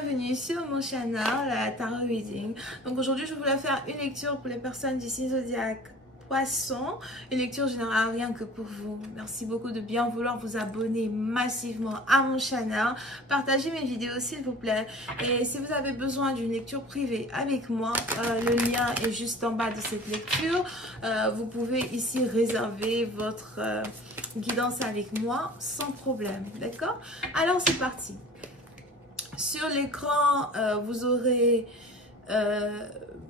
bienvenue sur mon channel, la Tarot Reading. Donc aujourd'hui, je voulais faire une lecture pour les personnes du signe zodiaque Poisson. Une lecture générale rien que pour vous. Merci beaucoup de bien vouloir vous abonner massivement à mon channel. Partagez mes vidéos s'il vous plaît. Et si vous avez besoin d'une lecture privée avec moi, le lien est juste en bas de cette lecture. Vous pouvez ici réserver votre guidance avec moi sans problème. D'accord? Alors c'est parti. Sur l'écran, vous aurez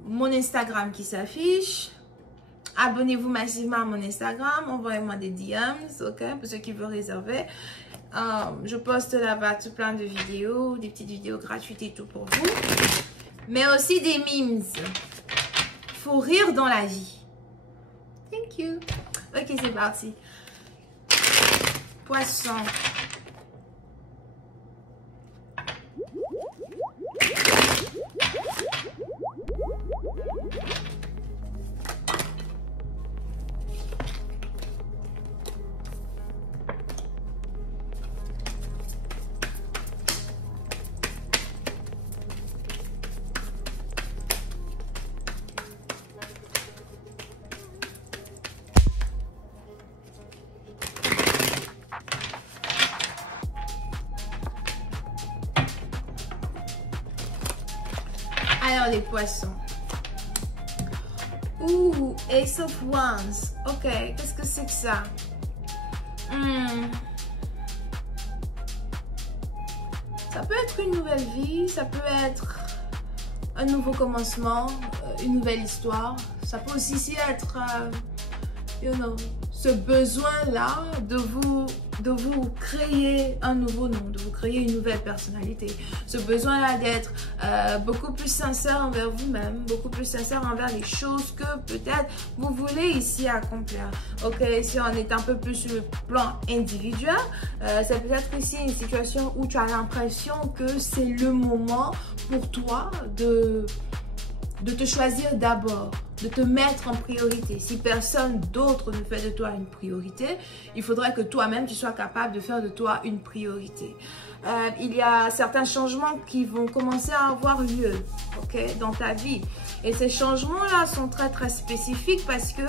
mon Instagram qui s'affiche. Abonnez-vous massivement à mon Instagram. Envoyez-moi des DMs, ok, pour ceux qui veulent réserver. Je poste là-bas tout plein de vidéos, des petites vidéos gratuites et tout pour vous. Mais aussi des memes. Faut rire dans la vie. Thank you. Ok, c'est parti. Poisson. Alors les poissons. Ouh, Ace of Wands. Ok, qu'est-ce que c'est que ça? Ça peut être une nouvelle vie, ça peut être un nouveau commencement, une nouvelle histoire. Ça peut aussi être, ce besoin-là de vous créer un nouveau nom, de vous créer une nouvelle personnalité. Ce besoin-là d'être beaucoup plus sincère envers vous-même, beaucoup plus sincère envers les choses que peut-être vous voulez ici accomplir. Ok, si on est un peu plus sur le plan individuel, c'est peut-être ici une situation où tu as l'impression que c'est le moment pour toi de te choisir d'abord, de te mettre en priorité. Si personne d'autre ne fait de toi une priorité, il faudrait que toi-même, tu sois capable de faire de toi une priorité. Il y a certains changements qui vont commencer à avoir lieu, ok, dans ta vie. Et ces changements-là sont très, très spécifiques parce que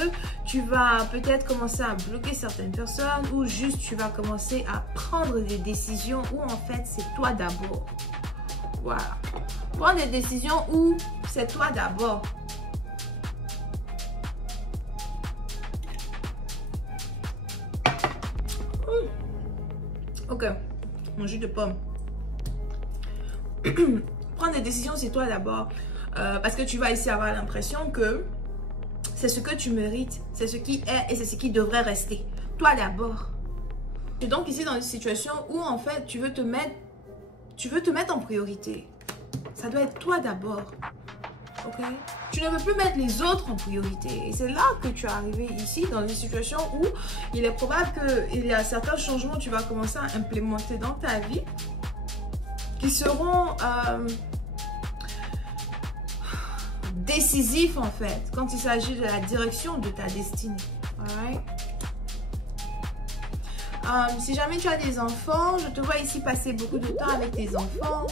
tu vas peut-être commencer à bloquer certaines personnes ou juste tu vas commencer à prendre des décisions où en fait, c'est toi d'abord. Voilà. Prendre des décisions où c'est toi d'abord. Ok, mon jus de pomme. Prendre des décisions, c'est toi d'abord. Parce que tu vas ici avoir l'impression que c'est ce que tu mérites, c'est ce qui est et c'est ce qui devrait rester. Toi d'abord. Tu es donc ici dans une situation où en fait tu veux te mettre en priorité. Ça doit être toi d'abord. Ok? Tu ne veux plus mettre les autres en priorité. Et c'est là que tu es arrivé ici dans une situation où il est probable qu'il y a certains changements que tu vas commencer à implémenter dans ta vie qui seront décisifs en fait quand il s'agit de la direction de ta destinée. Alright? Si jamais tu as des enfants, je te vois ici passer beaucoup de temps avec tes enfants.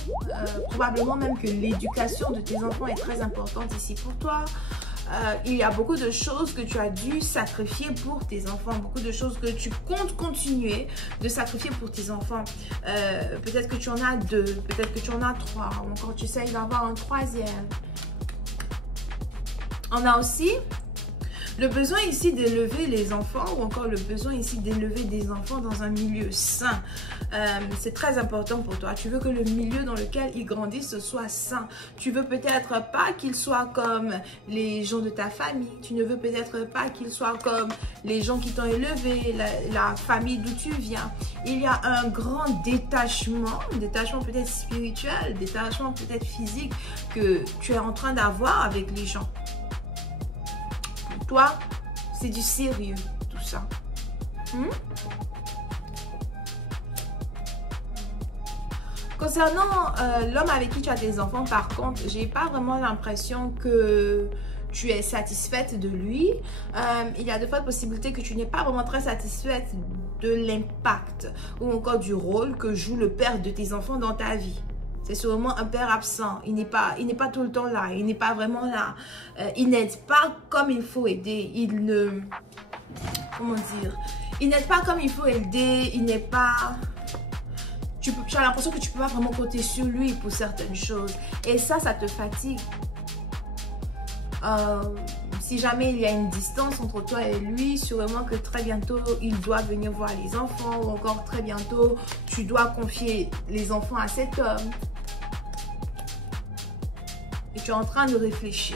Probablement même que l'éducation de tes enfants est très importante ici pour toi. Il y a beaucoup de choses que tu as dû sacrifier pour tes enfants. Beaucoup de choses que tu comptes continuer de sacrifier pour tes enfants. Peut-être que tu en as 2, peut-être que tu en as 3. Ou encore tu essayes d'avoir un 3e. On a aussi le besoin ici d'élever les enfants ou encore le besoin ici d'élever des enfants dans un milieu sain. C'est très important pour toi. Tu veux que le milieu dans lequel ils grandissent soit sain. Tu veux peut-être pas qu'ils soient comme les gens de ta famille. Tu ne veux peut-être pas qu'ils soient comme les gens qui t'ont élevé, la famille d'où tu viens. Il y a un grand détachement peut-être spirituel, détachement peut-être physique que tu es en train d'avoir avec les gens. Toi, c'est du sérieux, tout ça. Concernant l'homme avec qui tu as des enfants, par contre, j'ai pas vraiment l'impression que tu es satisfaite de lui. Il y a de fortes possibilités que tu n'es pas vraiment très satisfaite de l'impact ou encore du rôle que joue le père de tes enfants dans ta vie. C'est sûrement un père absent. Il n'est pas tout le temps là. Il n'est pas vraiment là. Il n'aide pas comme il faut aider. Il ne... Comment dire? Il n'aide pas comme il faut aider. Il n'est pas... Tu as l'impression que tu ne peux pas vraiment compter sur lui pour certaines choses. Et ça te fatigue. Si jamais il y a une distance entre toi et lui, sûrement que très bientôt, il doit venir voir les enfants. Ou encore très bientôt, tu dois confier les enfants à cet homme. Et tu es en train de réfléchir.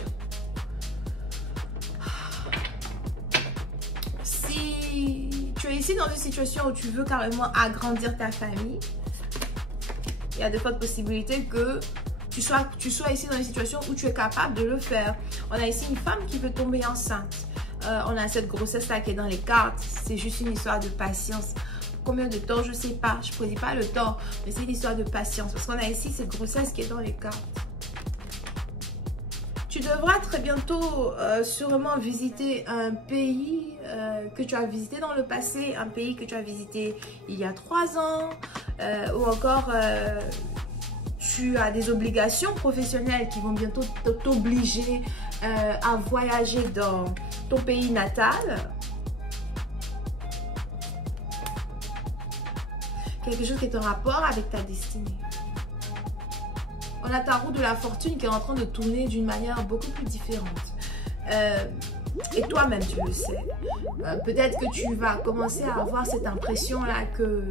Si tu es ici dans une situation où tu veux carrément agrandir ta famille, il y a de fortes possibilités que tu sois ici dans une situation où tu es capable de le faire. On a ici une femme qui veut tomber enceinte. On a cette grossesse-là qui est dans les cartes. C'est juste une histoire de patience. Combien de temps, je ne sais pas. Je ne prédis pas le temps, mais c'est une histoire de patience. Parce qu'on a ici cette grossesse qui est dans les cartes. Tu devras très bientôt sûrement visiter un pays que tu as visité dans le passé, un pays que tu as visité il y a 3 ans, ou encore tu as des obligations professionnelles qui vont bientôt t'obliger à voyager dans ton pays natal. Quelque chose qui est en rapport avec ta destinée. On a ta roue de la fortune qui est en train de tourner d'une manière beaucoup plus différente. Et toi-même, tu le sais. Peut-être que tu vas commencer à avoir cette impression-là que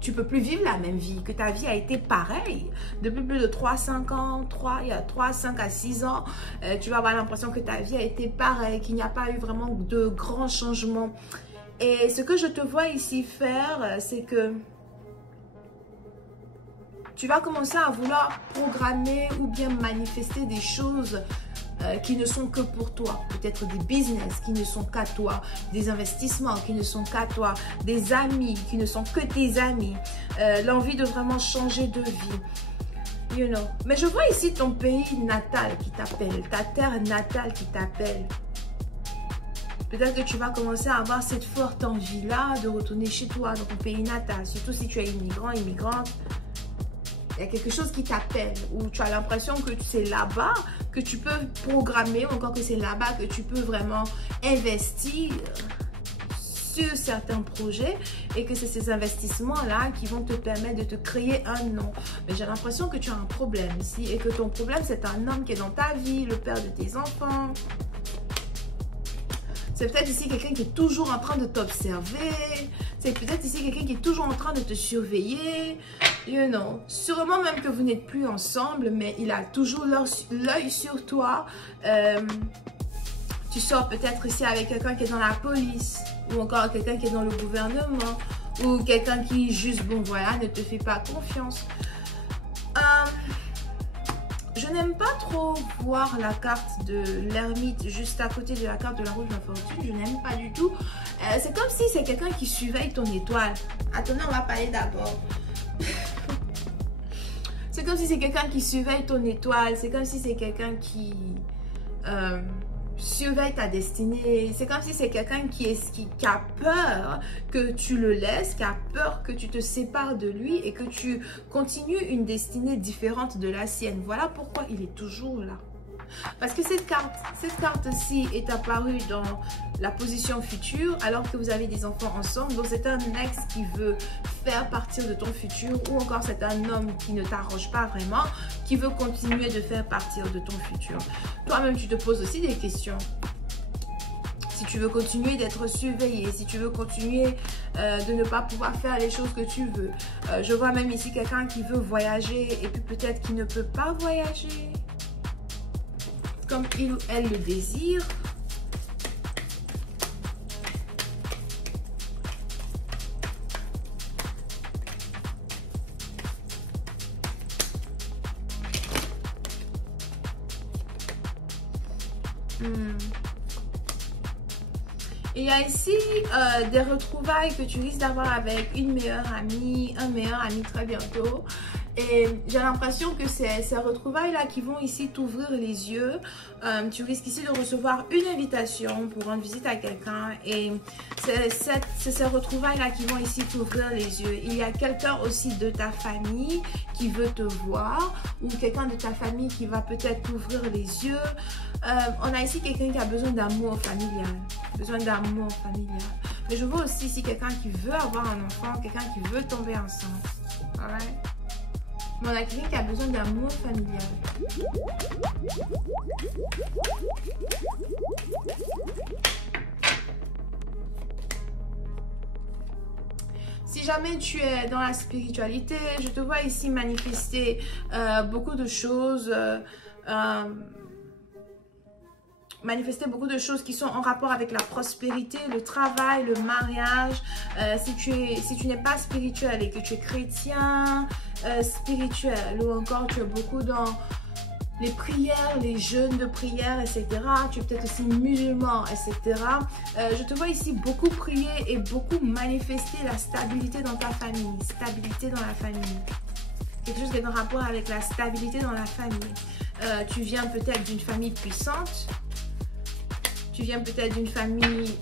tu ne peux plus vivre la même vie, que ta vie a été pareille. Depuis plus de 3-5 ans, il y a 3, 5 à 6 ans, tu vas avoir l'impression que ta vie a été pareille, qu'il n'y a pas eu vraiment de grands changements. Et ce que je te vois ici faire, c'est que tu vas commencer à vouloir programmer ou bien manifester des choses qui ne sont que pour toi. Peut-être des business qui ne sont qu'à toi, des investissements qui ne sont qu'à toi, des amis qui ne sont que tes amis, l'envie de vraiment changer de vie. You know. Mais je vois ici ton pays natal qui t'appelle, ta terre natale qui t'appelle. Peut-être que tu vas commencer à avoir cette forte envie-là de retourner chez toi, dans ton pays natal, surtout si tu es immigrant, immigrante. Il y a quelque chose qui t'appelle, ou tu as l'impression que c'est là-bas que tu peux programmer, ou encore que c'est là-bas que tu peux vraiment investir sur certains projets et que c'est ces investissements-là qui vont te permettre de te créer un nom. Mais j'ai l'impression que tu as un problème ici et que ton problème, c'est un homme qui est dans ta vie, le père de tes enfants. C'est peut-être ici quelqu'un qui est toujours en train de t'observer. C'est peut-être ici quelqu'un qui est toujours en train de te surveiller. You know. Sûrement même que vous n'êtes plus ensemble, mais il a toujours l'œil sur toi. Tu sors peut-être ici avec quelqu'un qui est dans la police, ou encore quelqu'un qui est dans le gouvernement, ou quelqu'un qui juste, bon voilà, ne te fait pas confiance. Je n'aime pas trop voir la carte de l'ermite juste à côté de la carte de la roue de la fortune. Je n'aime pas du tout. C'est comme si c'est quelqu'un qui surveille ton étoile. Attendez, on va parler d'abord. C'est comme si c'est quelqu'un qui surveille ton étoile. C'est comme si c'est quelqu'un qui surveille ta destinée. C'est comme si c'est quelqu'un qui a peur que tu le laisses, qui a peur que tu te sépares de lui et que tu continues une destinée différente de la sienne. Voilà pourquoi il est toujours là. Parce que cette carte-ci est apparue dans la position future alors que vous avez des enfants ensemble. Donc c'est un ex qui veut faire partir de ton futur, ou encore c'est un homme qui ne t'arrange pas vraiment, qui veut continuer de faire partir de ton futur. Toi-même, tu te poses aussi des questions. Si tu veux continuer d'être surveillé, si tu veux continuer de ne pas pouvoir faire les choses que tu veux. Je vois même ici quelqu'un qui veut voyager et puis peut-être qui ne peut pas voyager comme il ou elle le désire. Il y a ici des retrouvailles que tu risques d'avoir avec une meilleure amie, un meilleur ami très bientôt. Et j'ai l'impression que c'est ces retrouvailles-là qui vont ici t'ouvrir les yeux. Tu risques ici de recevoir une invitation pour rendre visite à quelqu'un. Et c'est ces retrouvailles-là qui vont ici t'ouvrir les yeux. Il y a quelqu'un aussi de ta famille qui veut te voir. Ou quelqu'un de ta famille qui va peut-être t'ouvrir les yeux. On a ici quelqu'un qui a besoin d'amour familial. Besoin d'amour familial. Mais je vois aussi ici quelqu'un qui veut avoir un enfant. Quelqu'un qui veut tomber enceinte. Alright? Mais on a quelqu'un qui a besoin d'amour familial. Si jamais tu es dans la spiritualité, je te vois ici manifester beaucoup de choses. Manifester beaucoup de choses qui sont en rapport avec la prospérité, le travail, le mariage. Si tu n'es pas spirituel et que tu es chrétien, spirituel, ou encore tu es beaucoup dans les prières, les jeûnes de prière, etc. Tu es peut-être aussi musulman, etc. Je te vois ici beaucoup prier et beaucoup manifester la stabilité dans ta famille. Stabilité dans la famille. Quelque chose qui est en rapport avec la stabilité dans la famille. Tu viens peut-être d'une famille puissante. Tu viens peut-être d'une famille,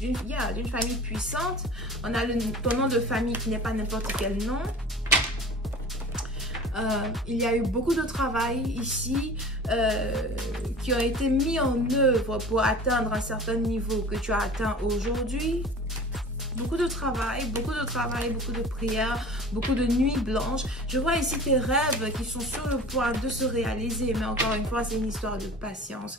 d'une famille puissante. On a ton nom de famille qui n'est pas n'importe quel nom. Il y a eu beaucoup de travail ici qui ont été mis en œuvre pour atteindre un certain niveau que tu as atteint aujourd'hui. Beaucoup de travail, beaucoup de prières, beaucoup de nuits blanches. Je vois ici tes rêves qui sont sur le point de se réaliser, mais encore une fois, c'est une histoire de patience.